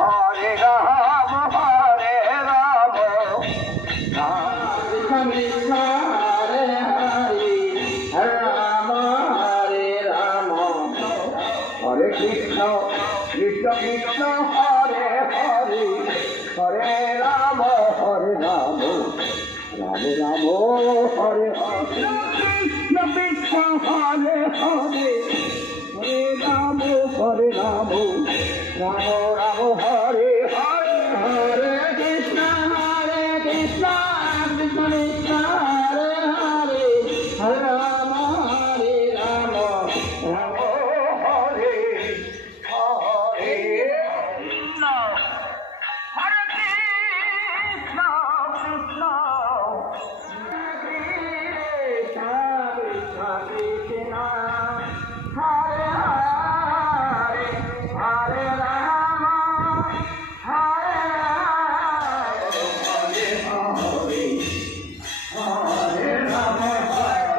Hare Ram Hare Ram Krishna Hare Hare Ram Hare Ram Hare Krishna Krishna Krishna Hare Hare Hare Ram Ram Ram Hare Hare Krishna Krishna Hare Hare Hare Ram Ram Ram Hare Hare Hare Krishna Krishna Krishna Hare Hare Hare Ram Hare Ram Ram Hare Hare Krishna Hare Krishna Krishna Krishna Hare Hare Hare Ram Hare Hare Hare Ram Hare